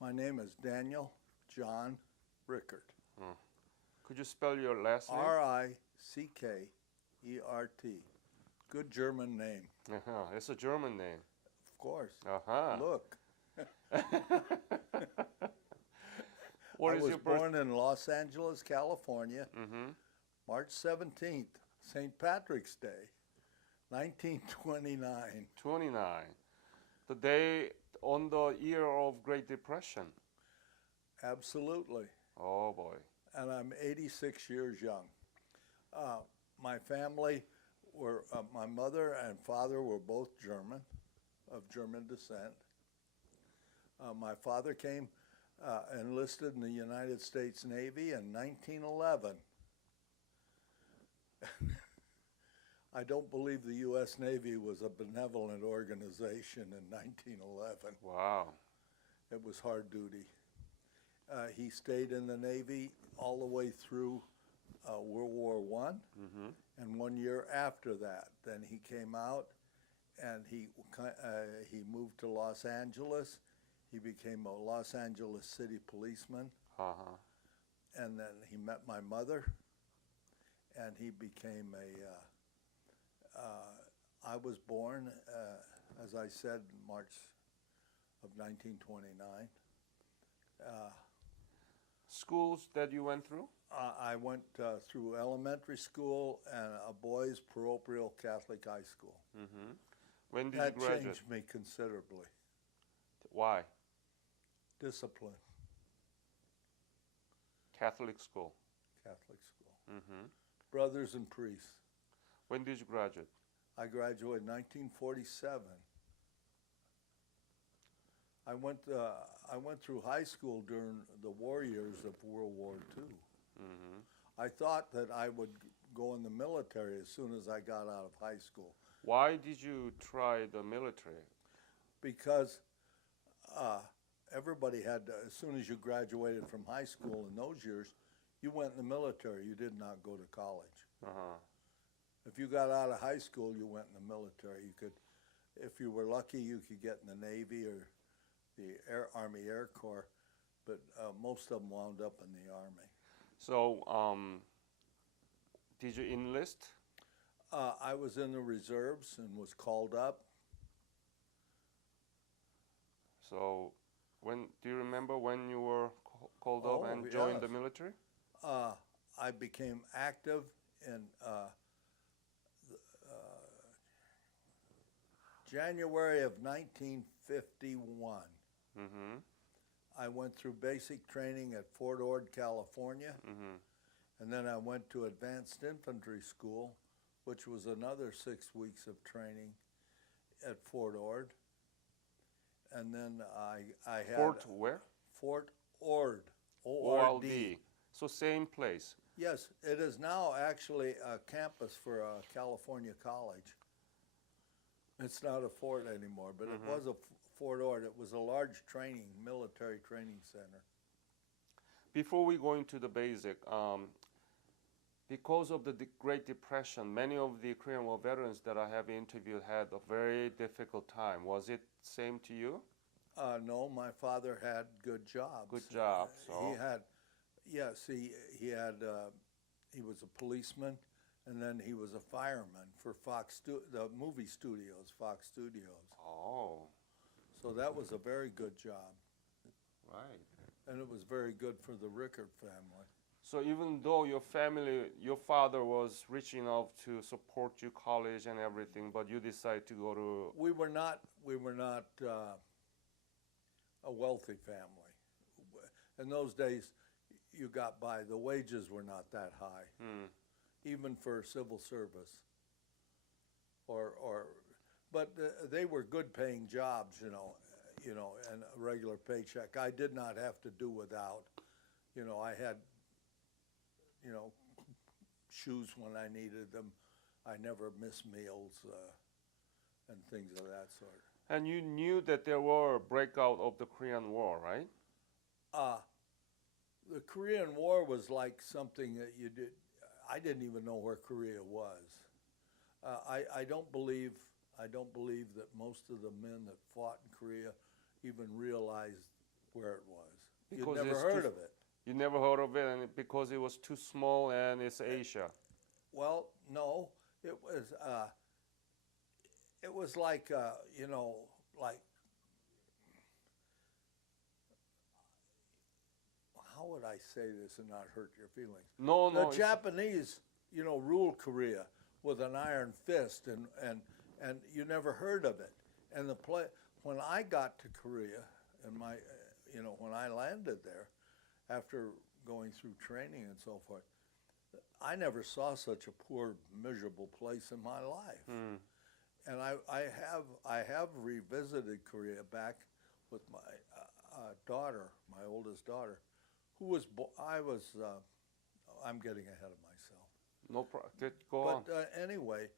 My name is Daniel John Rickert. Oh. Could you spell your last name? Rickert. Good German name. Uh-huh. It's a German name. Of course. Uh-huh. Look. What I is was your birth? born in Los Angeles, California, Mm-hmm. March 17th, St. Patrick's Day, 1929. 29. The day on the year of Great Depression. Absolutely. Oh boy. And I'm 86 years young. My family were, my mother and father were both German, of German descent. My father came enlisted in the United States Navy in 1911. I don't believe the U.S. Navy was a benevolent organization in 1911. Wow. It was hard duty. He stayed in the Navy all the way through World War I, Mm-hmm. and 1 year after that, then he came out and he moved to Los Angeles. He became a Los Angeles city policeman, Uh-huh. and then he met my mother, and he became I was born, as I said, March of 1929. Schools that you went through? I went through elementary school and a boys' parochial Catholic high school. Mm-hmm. When did That you graduate? changed me considerably. Why? Discipline, Catholic school. Catholic school. Mm-hmm. Brothers and priests. When did you graduate? I graduated in 1947. I went through high school during the war years of World War II. Mm-hmm. I thought that I would go in the military as soon as I got out of high school Why did you try the military? because everybody had to, as soon as you graduated from high school in those years, you went in the military. You did not go to college. Uh-huh. If you got out of high school, you went in the military. You could, if you were lucky, you could get in the Navy or the Army Air Corps, but most of them wound up in the Army. So, did you enlist? I was in the reserves and was called up. So, do you remember when you were called up Oh, and joined the yes. military? I became active in January of 1951. Mm-hmm. I went through basic training at Fort Ord, California, Mm-hmm. and then I went to advanced infantry school, which was another 6 weeks of training at Fort Ord. And then I had Fort where? Fort Ord, ORD. O-R-D. So same place. Yes, it is now actually a campus for a California college. It's not a fort anymore, but it was a Fort Ord. It was a large military training center. Before we go into the basic, because of the Great Depression, many of the Korean War veterans that I have interviewed had a very difficult time. Was it same to you? No, my father had good jobs. Good job. So He had, yes, he had. He was a policeman, and then he was a fireman for the movie studios, Fox Studios. oh, So that was a very good job, right. and it was very good for the Rickert family. So even though your father was rich enough to support you college and everything, but you decided to go to. We were not a wealthy family. In those days, you got by. The wages were not that high, even for civil service. But they were good-paying jobs, and a regular paycheck. I did not have to do without. I had, shoes when I needed them. I never missed meals and things of that sort. And you knew that there were a breakout of the Korean War, right? The Korean War was like something that you did. I didn't even know where Korea was. I don't believe that most of the men that fought in Korea even realized where it was. Because You'd never it's heard too- of it. You never heard of it, and because it was too small and it's Asia. Well, no, it was like like, how would I say this and not hurt your feelings? No, The no. Japanese, ruled Korea with an iron fist, and you never heard of it. And when I got to Korea, and when I landed there, after going through training and so forth, I never saw such a poor, miserable place in my life. Mm. And I have revisited Korea back with my daughter, my oldest daughter, who was I'm getting ahead of myself. No problem. Go on. But anyway,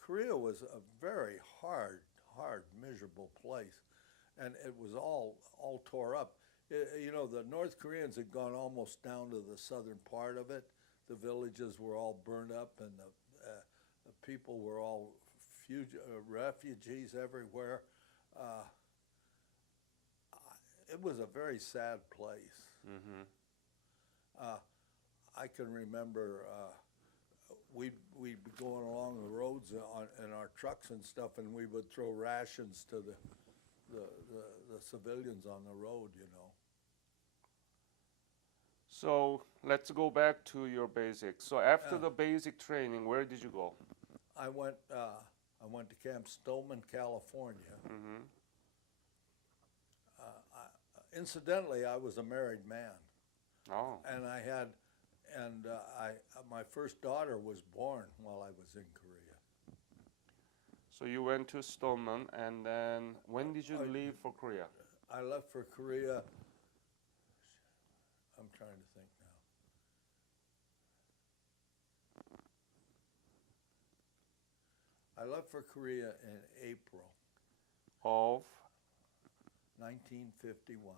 Korea was a very hard, miserable place, and it was all tore up. The North Koreans had gone almost down to the southern part of it. The villages were all burned up, and the people were all refugees everywhere. It was a very sad place. Mm-hmm. I can remember we'd be going along the roads in our trucks and stuff, and we would throw rations to the civilians on the road, So let's go back to your basics. So after the basic training, where did you go? I went to Camp Stoneman, California. Mm-hmm. Incidentally, I was a married man, Oh. and my first daughter was born while I was in Korea. So you went to Stoneman, and then when did you leave for Korea? I left for Korea. I'm trying to think now. I left for Korea in April Of? 1951,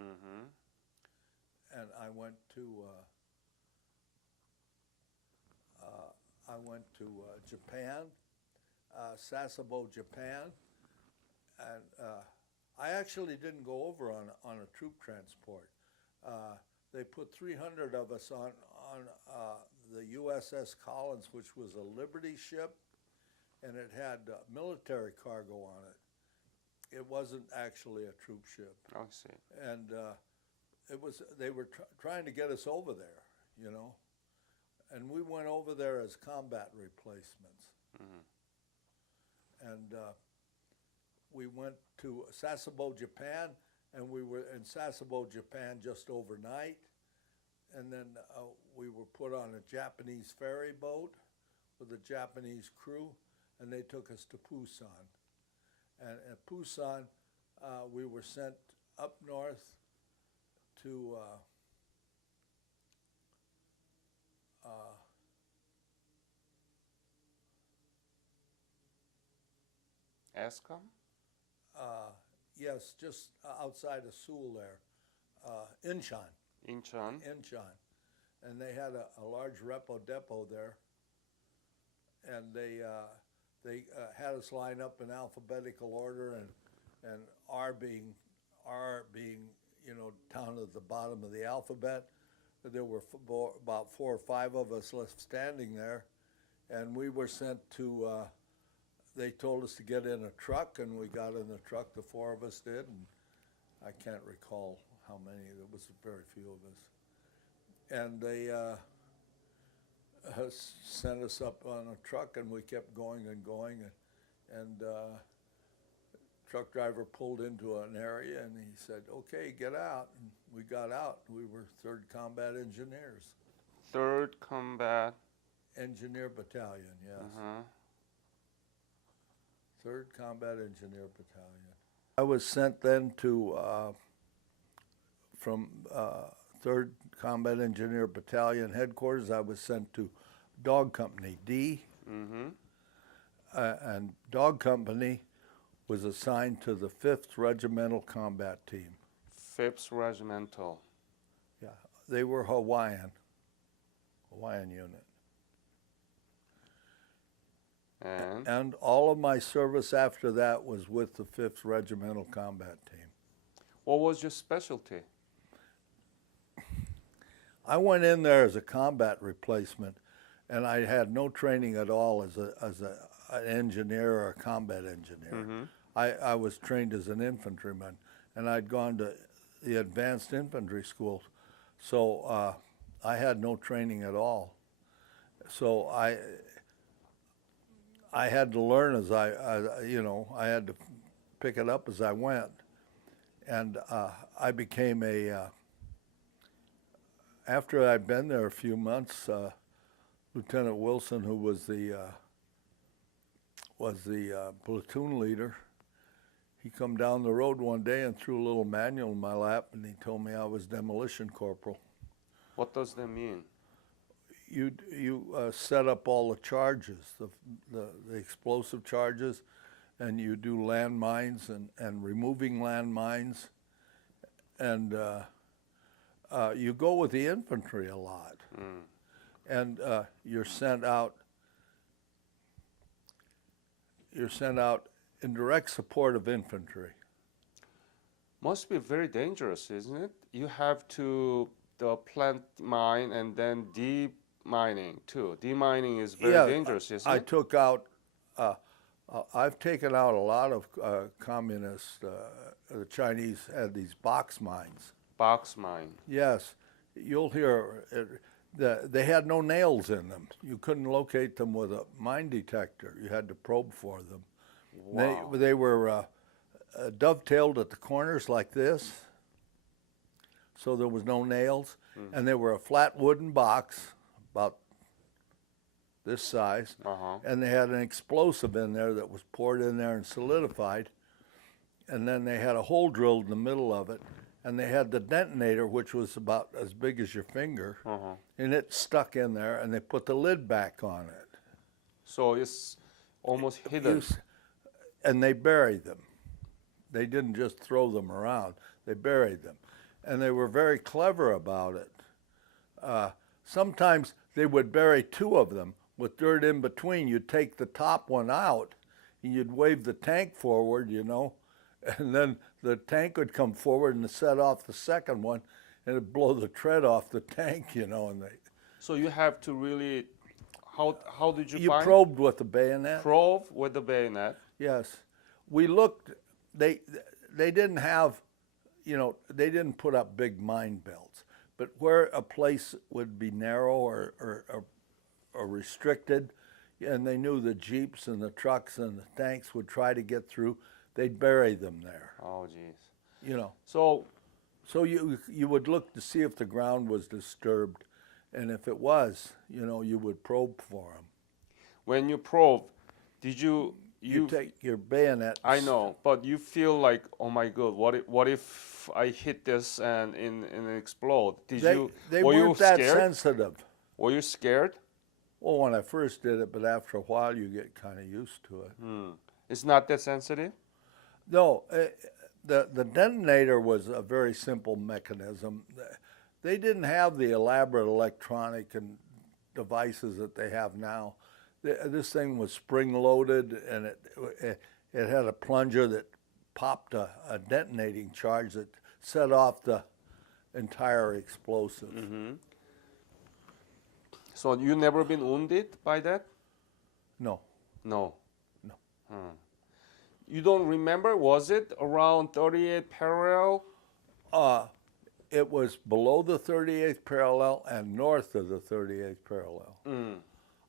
Mm-hmm. and I went to Japan, Sasebo, Japan, and I actually didn't go over on a troop transport. They put 300 of us on the USS Collins, which was a Liberty ship, and it had military cargo on it. It wasn't actually a troop ship, I see. and they were trying to get us over there, and we went over there as combat replacements. Mm-hmm. And we went to Sasebo, Japan, and we were in Sasebo, Japan just overnight. And then we were put on a Japanese ferry boat with a Japanese crew, and they took us to Busan. And at Busan, we were sent up north to ESCOM? yes, just outside of Seoul there, Incheon. Incheon? Incheon, and they had a large repo depot there, and they had us line up in alphabetical order, and R being down at the bottom of the alphabet. There were about 4 or 5 of us left standing there, and we were sent to. They told us to get in a truck, and we got in the truck. The 4 of us did, and I can't recall how many. There was very few of us. And they sent us up on a truck, and we kept going and going. And truck driver pulled into an area, and he said, "Okay, get out." And we got out. We were 3rd Combat Engineers. 3rd Combat. Engineer Battalion, yes. Uh-huh. 3rd Combat Engineer Battalion. I was sent then to, from 3rd Combat Engineer Battalion headquarters, I was sent to Dog Company D. Mm-hmm. And Dog Company was assigned to the 5th Regimental Combat Team. 5th Regimental. Yeah, they were Hawaiian unit. And all of my service after that was with the 5th Regimental Combat Team. What was your specialty? I went in there as a combat replacement, and I had no training at all as an engineer or a combat engineer. I was trained as an infantryman, and I'd gone to the advanced infantry school, so I had no training at all. So I had to learn as I had to pick it up as I went, and I became after I'd been there a few months, Lieutenant Wilson, who was the platoon leader, he come down the road one day and threw a little manual in my lap, and he told me I was demolition corporal. What does that mean? You set up all the charges, the explosive charges, and you do landmines and removing landmines, and you go with the infantry a lot, and you're sent out in direct support of infantry. Must be very dangerous, isn't it? You have to plant mine and then demining too. Demining is very dangerous, isn't it? I took out. I've taken out a lot of communists. The Chinese had these box mines. Box mine. Yes, you'll hear. They had no nails in them. You couldn't locate them with a mine detector. You had to probe for them. Wow. They were dovetailed at the corners like this, so there was no nails, and they were a flat wooden box about this size, and they had an explosive in there that was poured in there and solidified, and then they had a hole drilled in the middle of it, and they had the detonator, which was about as big as your finger, and it stuck in there, and they put the lid back on it. So it's almost hidden. And they buried them. They didn't just throw them around. They buried them. And they were very clever about it. Sometimes they would bury two of them with dirt in between. You'd take the top one out, and you'd wave the tank forward, and then the tank would come forward and set off the second one, and it'd blow the tread off the tank, and they... So you have to really... How did you You find? probed with the bayonet. Probe with the bayonet. Yes. We looked, they didn't have, they didn't put up big mine belts, but where a place would be narrow or restricted, and they knew the jeeps and the trucks and the tanks would try to get through, they'd bury them there. Oh, geez. So you would look to see if the ground was disturbed, and if it was, you would probe for them. When you probe, did you take your bayonet. I know, but you feel like, oh my God, what if I hit this and explode? They were you weren't that scared? sensitive. Were you scared? Well, when I first did it, but after a while you get kind of used to it. It's not that sensitive? No, the detonator was a very simple mechanism. They didn't have the elaborate electronic and devices that they have now. This thing was spring-loaded, and it had a plunger that popped a detonating charge that set off the entire explosive. So you never been wounded by that? No. No. You don't remember? Was it around 38th parallel? It was below the 38th parallel and north of the 38th parallel.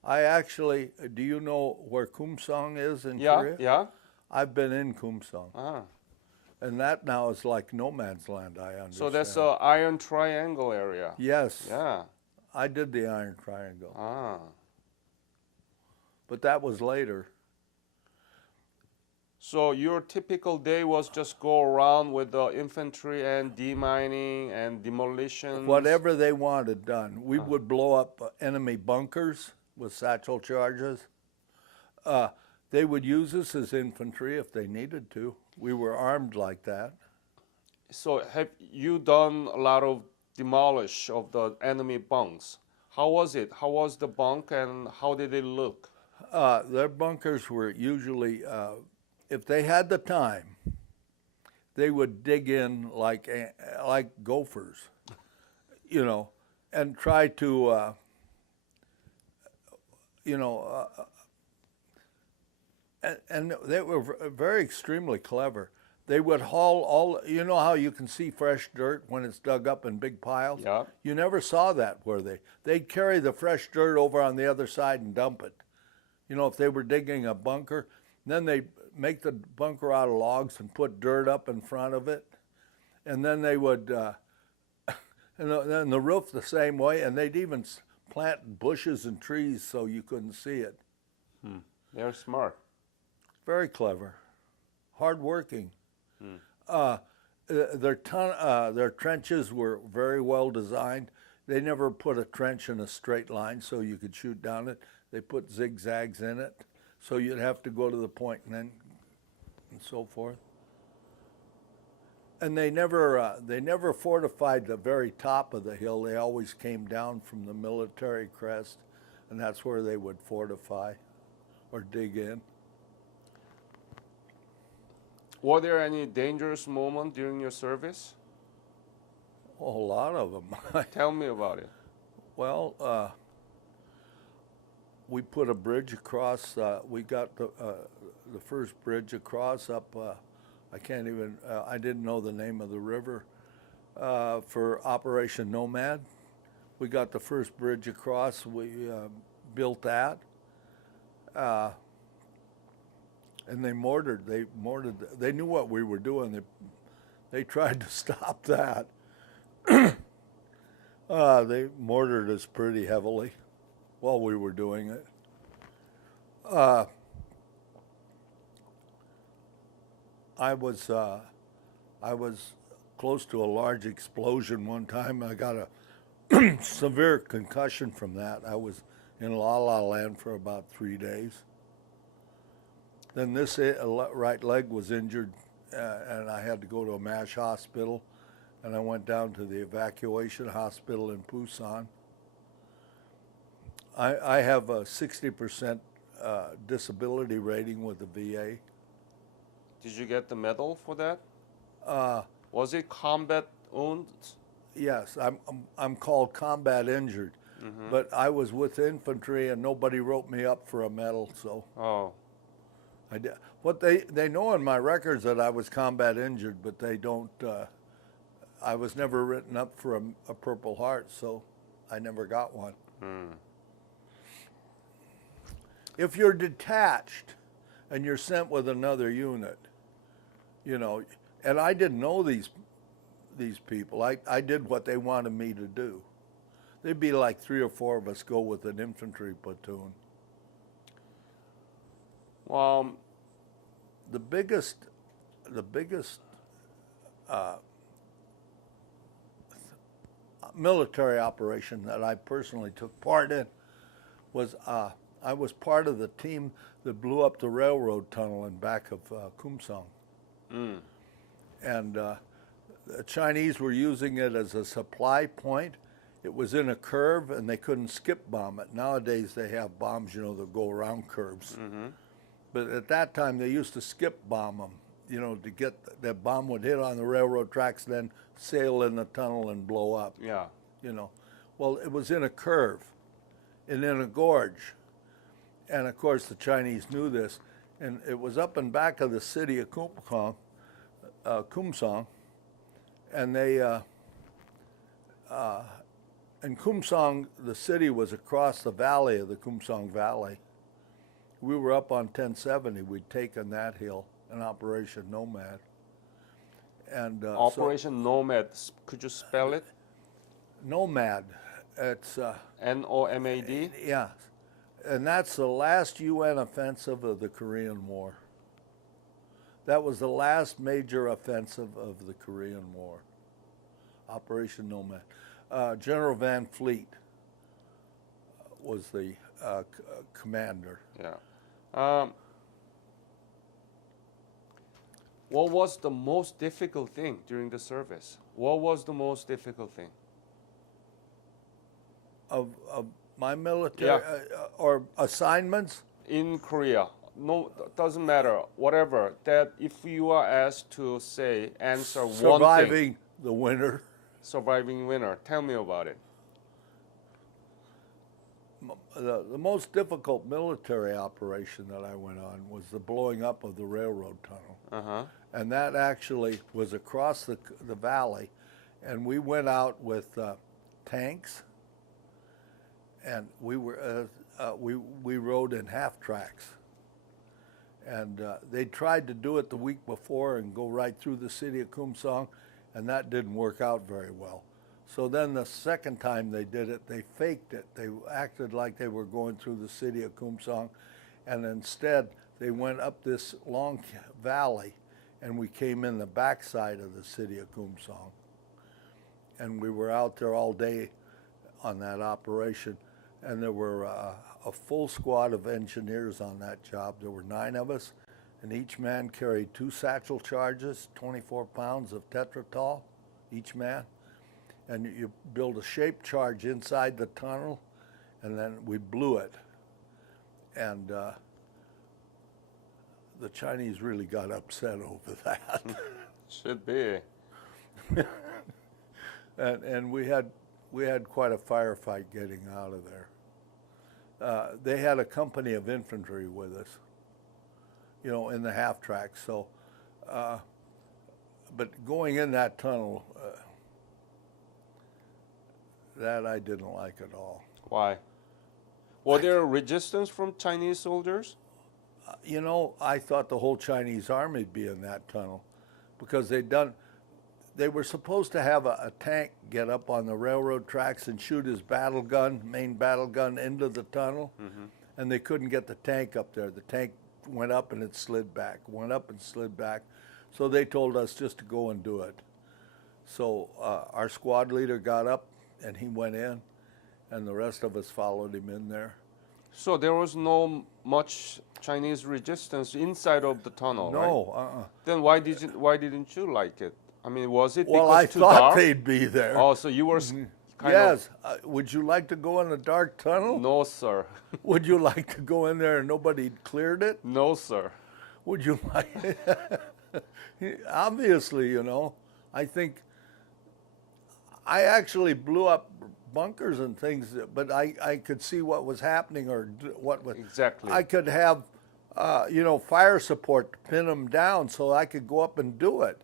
I actually, do you know where Kumsong is in Korea? Yeah. I've been in Kumsong. And that now is like no man's land, I understand. So that's the Iron Triangle area. Yes. Yeah. I did the Iron Triangle. But that was later. So your typical day was just go around with the infantry and demining and demolition? Whatever they wanted done. We would blow up enemy bunkers with satchel charges. They would use us as infantry if they needed to. We were armed like that. So have you done a lot of demolish of the enemy bunks? How was it? How was the bunk and how did it look? Their bunkers were usually, if they had the time, they would dig in like gophers, you know, and try to, you know, and they were very extremely clever. They would haul all, you know how you can see fresh dirt when it's dug up in big piles? Yeah. You never saw that where they'd carry the fresh dirt over on the other side and dump it. You know, if they were digging a bunker, then they'd make the bunker out of logs and put dirt up in front of it. And then they would, and then the roof the same way, and they'd even plant bushes and trees so you couldn't see it. They're smart. Very clever, hardworking. Their trenches were very well designed. They never put a trench in a straight line so you could shoot down it. They put zigzags in it, so you'd have to go to the point and so forth. And they never fortified the very top of the hill. They always came down from the military crest, and that's where they would fortify or dig in. Were there any dangerous moments during your service? A whole lot of them. Tell me about it. Well, we put a bridge across. We got the first bridge across up. I can't even. I didn't know the name of the river for Operation Nomad. We got the first bridge across. We built that. And they mortared. They knew what we were doing. They tried to stop that. They mortared us pretty heavily while we were doing it. I was close to a large explosion one time. I got a severe concussion from that. I was in La La Land for about 3 days. Then this right leg was injured, and I had to go to a MASH hospital, and I went down to the evacuation hospital in Busan. I have a 60% disability rating with the VA. Did you get the medal for that? Was it combat wounds? Yes, I'm called combat injured, but I was with infantry, and nobody wrote me up for a medal, so. Oh. What they know in my records that I was combat injured, but they don't. I was never written up for a Purple Heart, so I never got one. If you're detached and you're sent with another unit, you know, and I didn't know these people. I did what they wanted me to do. They'd be like 3 or 4 of us go with an infantry platoon. Well, the biggest military operation that I personally took part in was I was part of the team that blew up the railroad tunnel in back of Kumsong. And the Chinese were using it as a supply point. It was in a curve, and they couldn't skip bomb it. Nowadays they have bombs, you know, that go around curves. But at that time, they used to skip bomb them, you know, to get that bomb would hit on the railroad tracks, then sail in the tunnel and blow up. Yeah. You know, well, it was in a curve and in a gorge. And of course, the Chinese knew this. And it was up in back of the city of Kumsong. And in Kumsong, the city was across the valley of the Kumsong Valley. We were up on 1070. We'd taken that hill in Operation Nomad. And Operation Nomad. Could you spell it? Nomad. It's Nomad. Yeah, and that's the last UN offensive of the Korean War. That was the last major offensive of the Korean War. Operation Nomad. General Van Fleet was the commander. Yeah. What was the most difficult thing during the service? What was the most difficult thing? Of my military or assignments? In Korea, no, doesn't matter, whatever, that if you are asked to say, answer one thing, Surviving the winter. surviving winter, tell me about it. The most difficult military operation that I went on was the blowing up of the railroad tunnel. Uh-huh. And that actually was across the valley. And we went out with tanks, and we rode in half tracks. And they tried to do it the week before and go right through the city of Kumsong, and that didn't work out very well. So then the second time they did it, they faked it. They acted like they were going through the city of Kumsong, and instead they went up this long valley, and we came in the backside of the city of Kumsong. And we were out there all day on that operation, and there were a full squad of engineers on that job. There were 9 of us, and each man carried 2 satchel charges, 24 pounds of Tetratol, each man. And you build a shaped charge inside the tunnel, and then we blew it. And the Chinese really got upset over that. Should be. And we had quite a firefight getting out of there. They had a company of infantry with us, you know, in the half track. So, but going in that tunnel, that I didn't like at all. Why? Was there resistance from Chinese soldiers? You know, I thought the whole Chinese army'd be in that tunnel, because they were supposed to have a tank get up on the railroad tracks and shoot his main battle gun into the tunnel, and they couldn't get the tank up there. The tank went up and it slid back, went up and slid back. So they told us just to go and do it. So our squad leader got up and he went in, and the rest of us followed him in there. So there was no much Chinese resistance inside of the tunnel, right? No, Then why didn't you like it? I mean, was it Well, because I too thought dark? they'd be there. Oh, so you were kind Yes. Would you like to go in a dark tunnel? of... No, sir. Would you like to go in there and nobody cleared it? No, sir. Would you like? Obviously, you know, I think I actually blew up bunkers and things, but I could see what was happening, or what was Exactly. I could have, you know, fire support to pin them down so I could go up and do it.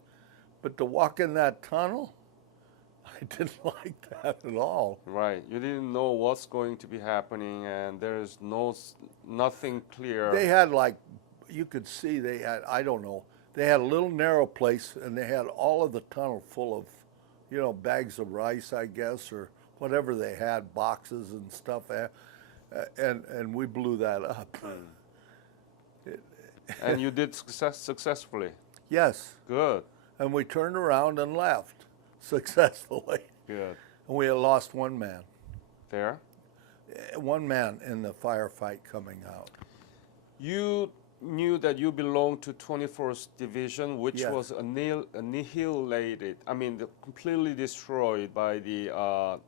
But to walk in that tunnel, I didn't like that at all. Right. You didn't know what's going to be happening, and there's nothing clear. They had, like, you could see they had, I don't know, they had a little narrow place, and they had all of the tunnel full of, you know, bags of rice, I guess, or whatever they had, boxes and stuff, and we blew that up. And you did successfully. Yes, Good. and we turned around and left successfully. Good. And we had lost 1 man. There. 1 man in the firefight coming out. You knew that you belonged to 24th Division, which Yes. was annihilated. I mean, completely destroyed by the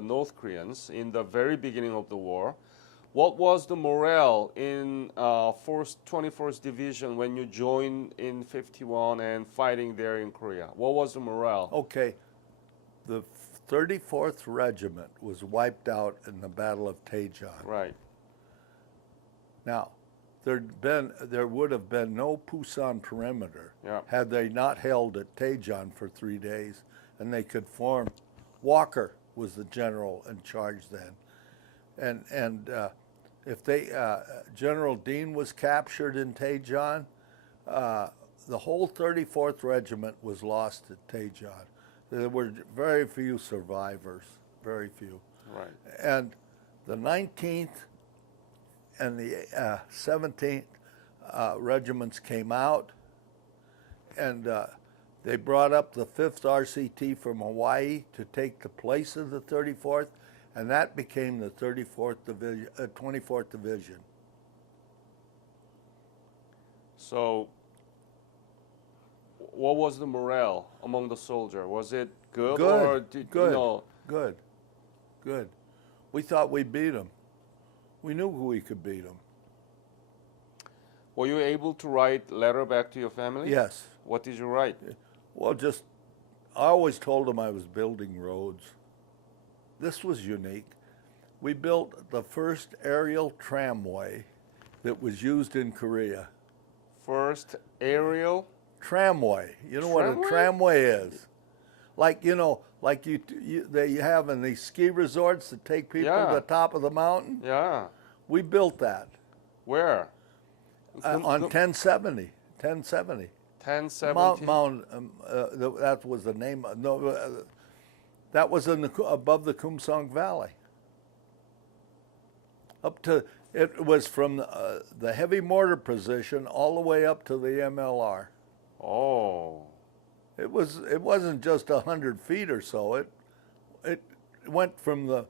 North Koreans in the very beginning of the war. What was the morale in 24th Division when you joined in 51 and fighting there in Korea? What was the morale? Okay, the 34th Regiment was wiped out in the Battle of Taejon. Right. Now, there would have been no Pusan perimeter Yeah. had they not held at Taejon for 3 days, and they could form. Walker was the general in charge then, and if General Dean was captured in Taejon, the whole 34th Regiment was lost at Taejon. There were very few survivors, very few. Right. And the 19th and the 17th regiments came out, and they brought up the 5th RCT from Hawaii to take the place of the 34th, and that became the 24th Division. So, what was the morale among the soldiers? Was it good, or did good, you know? good. We thought we beat them. We knew we could beat them. Were you able to write letter back to your family? Yes. What did you write? Well, I always told them I was building roads. This was unique. We built the first aerial tramway that was used in Korea. First aerial Tramway. You know what a Tramway? tramway is? Like, like they have in these ski resorts that take people Yeah. to the top of the mountain. Yeah. We built that Where? on 1070. 1070. 1070. That was the name. That was above the Kumsong Valley. It was from the heavy mortar position all the way up to the MLR. Oh. It wasn't just 100 feet or so. It went from the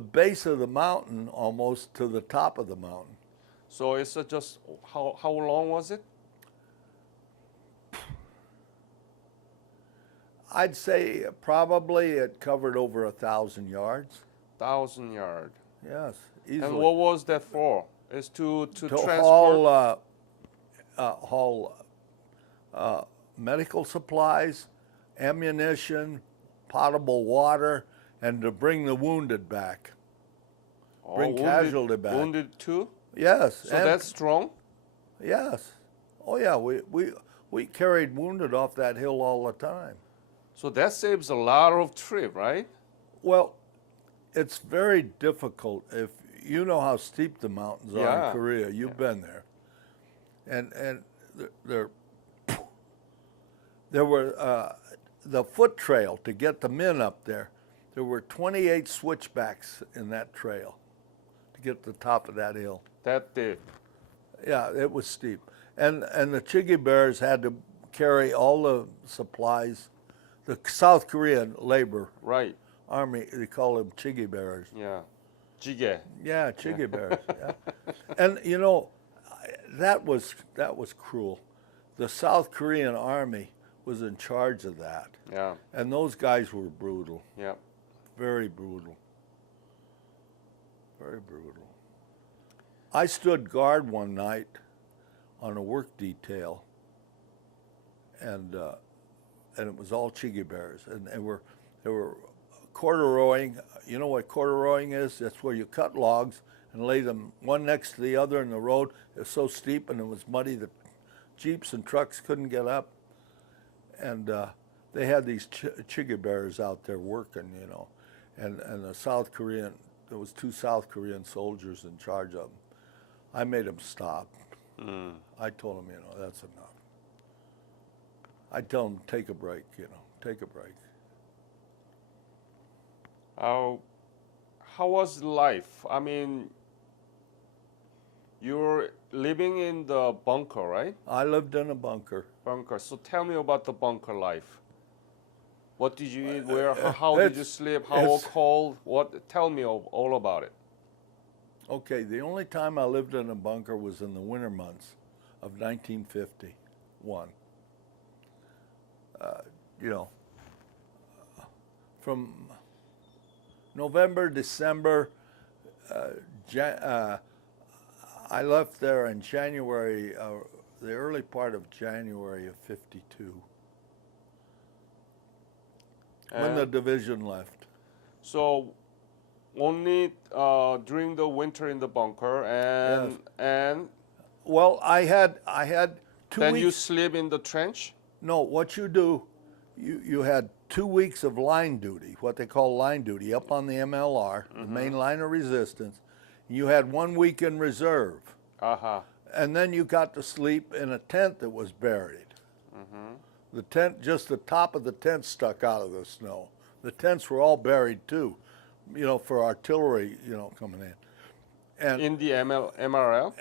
base of the mountain almost to the top of the mountain. So it's just how long was it? I'd say probably it covered over 1,000 yards. 1,000 yard. Yes, easily. And what was that for? Is to to transport haul medical supplies, ammunition, potable water, and to bring the wounded back. Bring casualty back. Wounded too? Yes. So that's strong? Yes. Oh yeah, we carried wounded off that hill all the time. So that saves a lot of trip, right? Well, it's very difficult if you know how steep the mountains are Yeah. in Korea. You've been there, and there were the foot trail to get the men up there. There were 28 switchbacks in that trail to get to the top of that hill. That deep. Yeah, it was steep, and the Chigi Bears had to carry all the supplies. The South Korean labor Right. army, they call them Chigi Bears. Yeah. Jjigae. Yeah, Chigi Bears. Yeah. And that was cruel. The South Korean army was in charge of that, Yeah. and those guys were brutal, Yeah. very brutal, very brutal. I stood guard one night on a work detail, and it was all Chigi Bears, and they were corduroying. You know what corduroying is? That's where you cut logs and lay them one next to the other in the road. It was so steep and it was muddy that jeeps and trucks couldn't get up. And they had these Chigi Bears out there working, and the South Korean, there was 2 South Korean soldiers in charge of them. I made them stop. I told them, that's enough. I tell them, take a break, take a break. How was life? I mean, you're living in the bunker, right? I lived in a bunker. Bunker. So tell me about the bunker life. What did you eat? Where? How did you sleep? How cold? What? Tell me all about it. Okay, the only time I lived in a bunker was in the winter months of 1951. From November, December, I left there in January, the early part of January of 52, when the division left. So only during the winter in the bunker, and well, I had 2 then weeks. you sleep in the trench. No, what you do, you had 2 weeks of line duty, what they call line duty, up on the MLR, the main line of resistance. You had 1 week in reserve. And then you got to sleep in a tent that was buried. The tent, just the top of the tent stuck out of the snow. The tents were all buried too, for artillery, coming in. And In the MRL?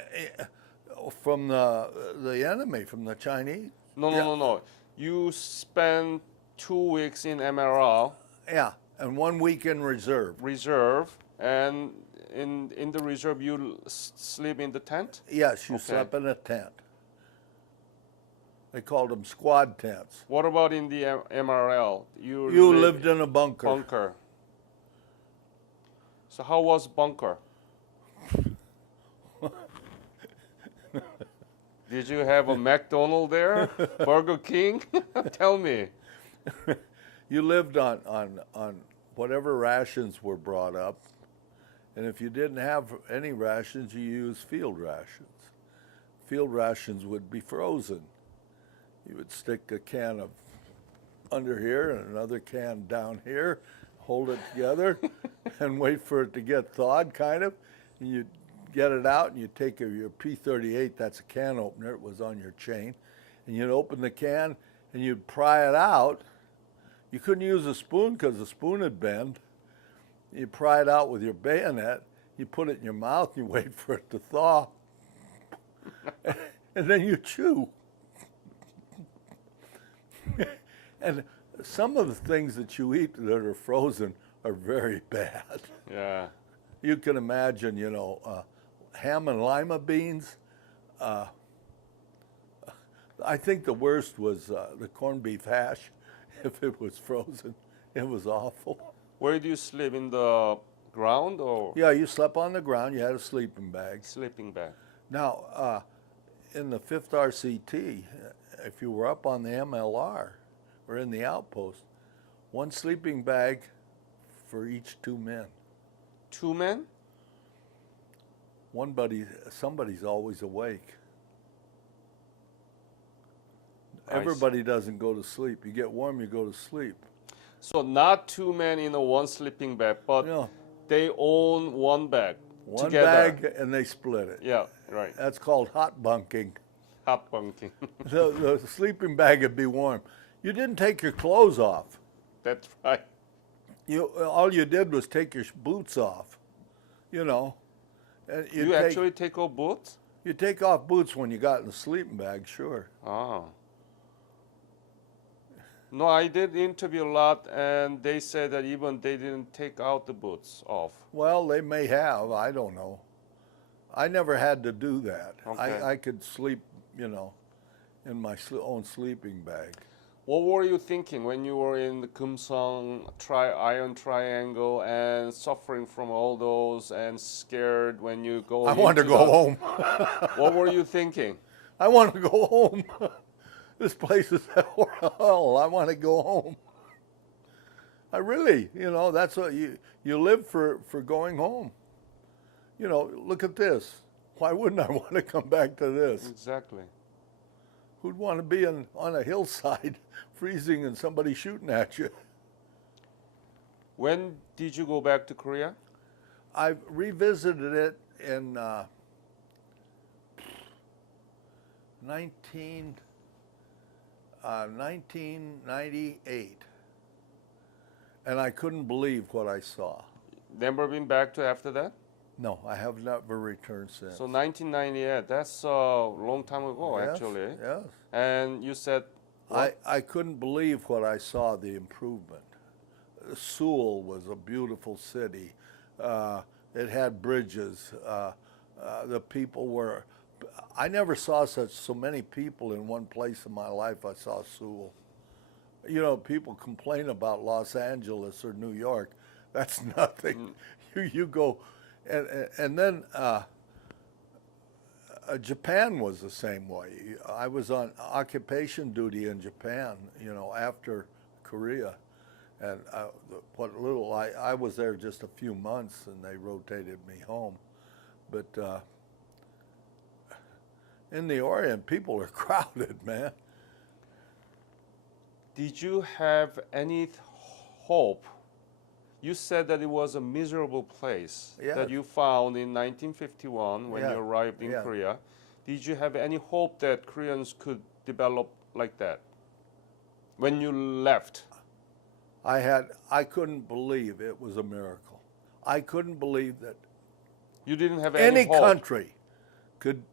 from the enemy, from the Chinese. No. You spend 2 weeks in MRL. Yeah, and 1 week in reserve. Reserve, and in the reserve you sleep in the tent? Yes, you slept in a tent. They called them squad tents. What about in the MRL? You lived in a bunker. Bunker. So how was bunker? Did you have a McDonald's there? Burger King? Tell me. You lived on whatever rations were brought up, and if you didn't have any rations, you used field rations. Field rations would be frozen. You would stick a can of under here and another can down here, hold it together, and wait for it to get thawed, kind of. And you'd get it out, and you'd take your P38, that's a can opener, it was on your chain, and you'd open the can, and you'd pry it out. You couldn't use a spoon because the spoon had bent. You pry it out with your bayonet, you put it in your mouth, and you wait for it to thaw, and then you chew. And some of the things that you eat that are frozen are very bad. Yeah. You can imagine, ham and lima beans. I think the worst was the corned beef hash. If it was frozen, it was awful. Where do you sleep? In the ground or Yeah, you slept on the ground. You had a sleeping bag. sleeping bag? Now, in the 5th RCT, if you were up on the MLR or in the outpost, one sleeping bag for each 2 men. 2 men? Somebody's always awake. I see. Everybody doesn't go to sleep. You get warm, you go to sleep. So not 2 men in a one sleeping bag, but No, they own one bag one together. bag and they split it. Yeah, right. That's called hot bunking. Hot bunking. The sleeping bag would be warm. You didn't take your clothes off. That's right. All you did was take your boots off. And You actually take off boots? you take off boots when you got in the sleeping bag, sure. Oh. No, I did interview a lot, and they said that even they didn't take out the boots off. Well, they may have. I don't know. I never had to do that. Okay. I could sleep, in my own sleeping bag. What were you thinking when you were in the Kumsong Iron Triangle and suffering from all those and scared when you go? I wanted to go home. What were you thinking? I want to go home. This place is hell. I want to go home. I really, that's what you live for going home. Look at this. Why wouldn't I want to come back to this? Exactly. Who'd want to be on a hillside freezing and somebody shooting at you? When did you go back to Korea? I revisited it in 1998, and I couldn't believe what I saw. Never been back to after that? No, I have never returned since. So 1998, that's a long time ago, Yes, actually. Yes. And you said, I couldn't believe what I saw, the improvement. Seoul was a beautiful city. It had bridges. The people were, I never saw so many people in one place in my life. I saw Seoul. People complain about Los Angeles or New York. That's nothing. You go, and then Japan was the same way. I was on occupation duty in Japan, after Korea. And what little I was there just a few months, and they rotated me home. But in the Orient, people are crowded, man. did you have any hope? You said that it was a miserable place Yeah. that you found in 1951 when Yeah. you arrived in Yeah. Korea. Did you have any hope that Koreans could develop like that when you left? I couldn't believe it was a miracle. I couldn't believe that You didn't have any hope. country could.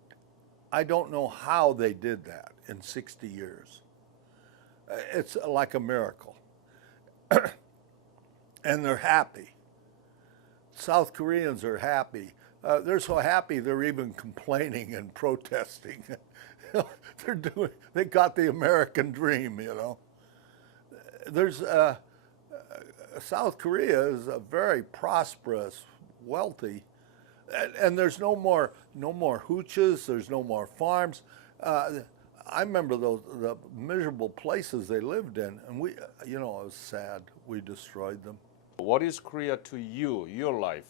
I don't know how they did that in 60 years. It's like a miracle. And they're happy. South Koreans are happy. They're so happy they're even complaining and protesting. They got the American dream, There's South Korea is a very prosperous, wealthy, and there's no more hooches. There's no more farms. I remember the miserable places they lived in, and it was sad. We destroyed them. What is Korea to you, your life?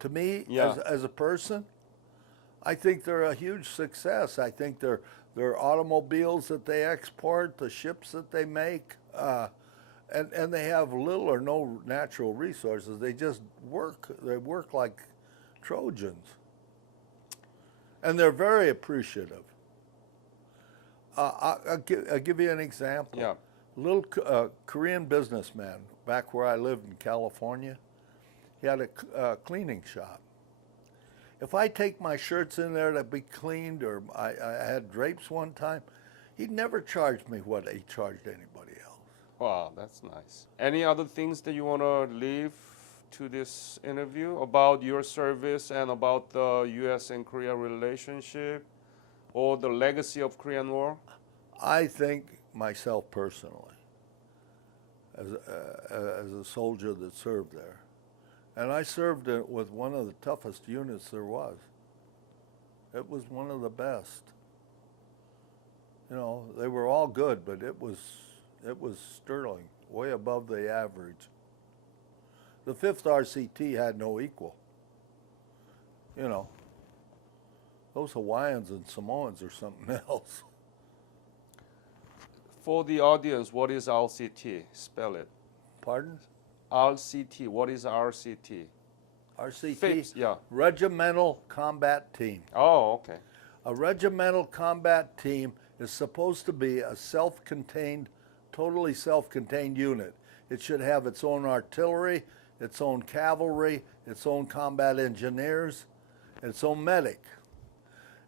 To me, Yeah. as a person, I think they're a huge success. I think their automobiles that they export, the ships that they make, and they have little or no natural resources. They just work. They work like Trojans, and they're very appreciative. I'll give you an example. Yeah. Little Korean businessman back where I lived in California. He had a cleaning shop. If I take my shirts in there to be cleaned, or I had drapes one time, he'd never charge me what he charged anybody else. Wow, that's nice. Any other things that you want to leave to this interview about your service and about the U.S. and Korea relationship or the legacy of Korean War? I think myself personally, as a soldier that served there, and I served it with one of the toughest units there was. It was one of the best. They were all good, but it was sterling, way above the average. The 5th RCT had no equal. Those Hawaiians and Samoans are something else. For the audience, what is RCT? Spell it. Pardon? RCT. What is RCT? RCT? Fifth, yeah. Regimental Combat Team. Oh, okay. A regimental combat team is supposed to be a self-contained, totally self-contained unit. It should have its own artillery, its own cavalry, its own combat engineers, its own medic.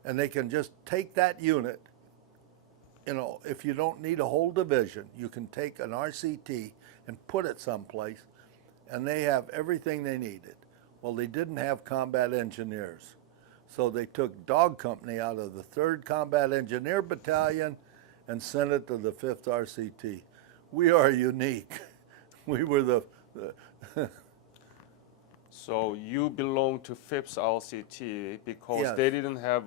And they can just take that unit. If you don't need a whole division, you can take an RCT and put it someplace, and they have everything they needed. Well, they didn't have combat engineers. So they took Dog Company out of the 3rd Combat Engineer Battalion and sent it to the 5th RCT. We are unique. We were the So you belong to 5th RCT because Yes. they didn't have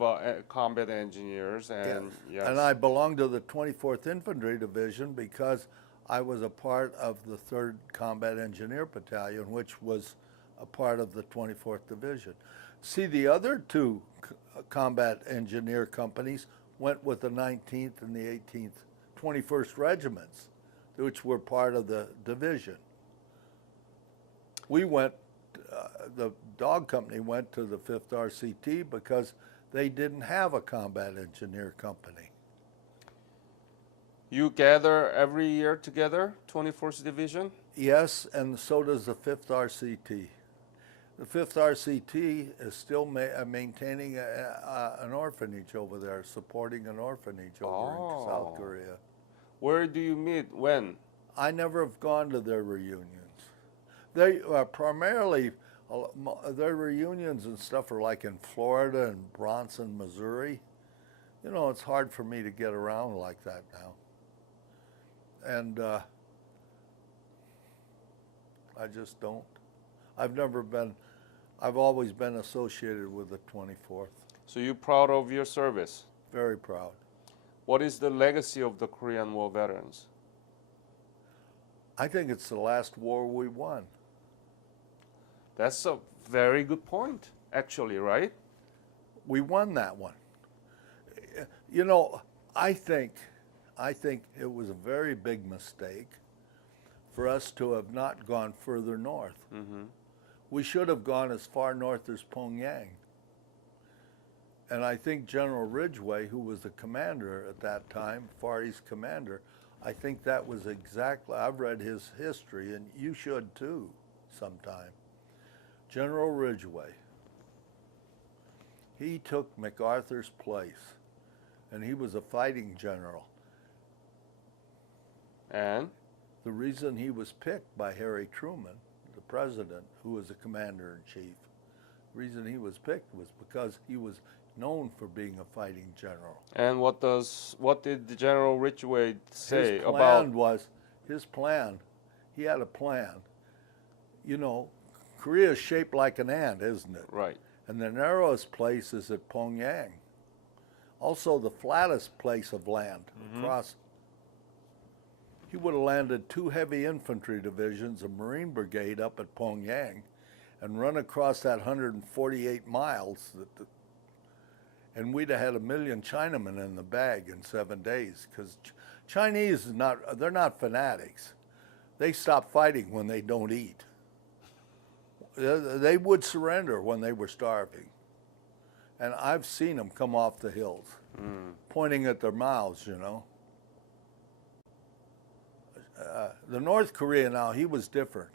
combat engineers, and yes. And I belonged to the 24th Infantry Division because I was a part of the 3rd Combat Engineer Battalion, which was a part of the 24th Division. See, the other 2 combat engineer companies went with the 19th and the 18th 21st Regiments, which were part of the division. We went, the Dog Company went to the 5th RCT because they didn't have a combat engineer company. You gather every year together, 24th Division? Yes, and so does the 5th RCT. The 5th RCT is still maintaining an orphanage over there, supporting an orphanage over in South Korea. Where do you meet? When? I never have gone to their reunions. They primarily, their reunions and stuff are like in Florida and Bronson, Missouri. It's hard for me to get around like that now. And I just don't. I've always been associated with the 24th. So you're proud of your service? Very proud. What is the legacy of the Korean War veterans? I think it's the last war we won. That's a very good point, actually, right? We won that one. I think it was a very big mistake for us to have not gone further north. Mm-hmm. We should have gone as far north as Pyongyang. And I think General Ridgway, who was the commander at that time, Far East commander, I think that was exactly, I've read his history, and you should too sometime. General Ridgway, he took MacArthur's place, and he was a fighting general. And? The reason he was picked by Harry Truman, the president, who was the commander-in-chief, the reason he was picked was because he was known for being a fighting general. And what did the General Ridgway say about? His plan, he had a plan. Korea is shaped like an ant, isn't it? Right. And the narrowest place is at Pyongyang. Also the flattest place of land across. He would have landed 2 heavy infantry divisions, a Marine brigade up at Pyongyang, and run across that 148 miles, and we'd have had 1 million Chinamen in the bag in 7 days, because Chinese, they're not fanatics. They stop fighting when they don't eat. They would surrender when they were starving. And I've seen them come off the hills, pointing at their mouths, you know. The North Korea now, he was different.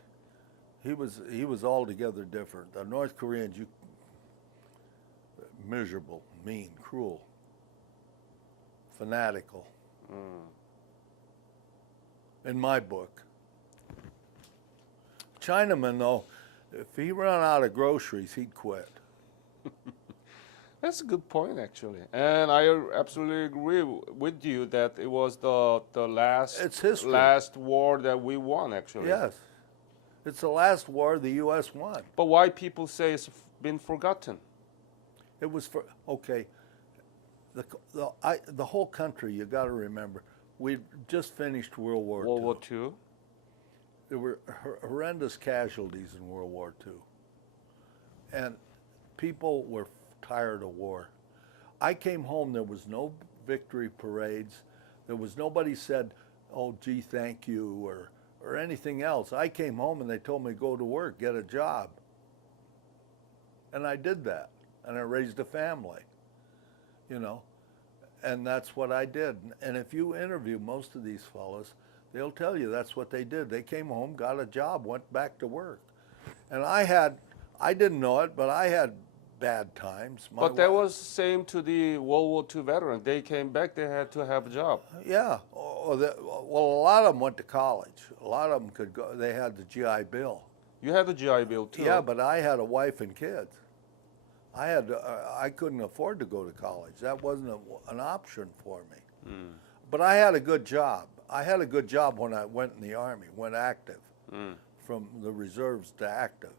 He was altogether different. The North Koreans, miserable, mean, cruel, fanatical. In my book. Chinaman, though, if he ran out of groceries, he'd quit. That's a good point, actually, and I absolutely agree with you that it was the last It's history. last war that we won, actually. Yes. It's the last war the U.S. won. But why people say it's been forgotten? It was okay. The whole country, you got to remember, we just finished World War II. World War II. There were horrendous casualties in World War II, and people were tired of war. I came home. There was no victory parades. There was nobody said, "Oh, gee, thank you," or anything else. I came home and they told me go to work, get a job, and I did that, and I raised a family, you know, and that's what I did. And if you interview most of these fellas, they'll tell you that's what they did. They came home, got a job, went back to work. And I didn't know it, but I had bad times. But that was the same to the World War II veterans. They came back, they had to have a job. Yeah. Well, a lot of them went to college. A lot of them could go. They had the GI Bill. You had the GI Bill too. Yeah, but I had a wife and kids. I couldn't afford to go to college. That wasn't an option for me. But I had a good job. I had a good job when I went in the Army, went active, from the reserves to active.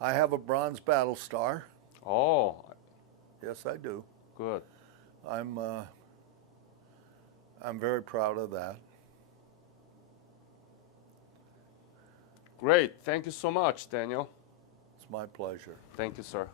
I have a bronze battle star. Oh. Yes, I do. Good. I'm very proud of that. Great. Thank you so much, Daniel. It's my pleasure. Thank you, sir.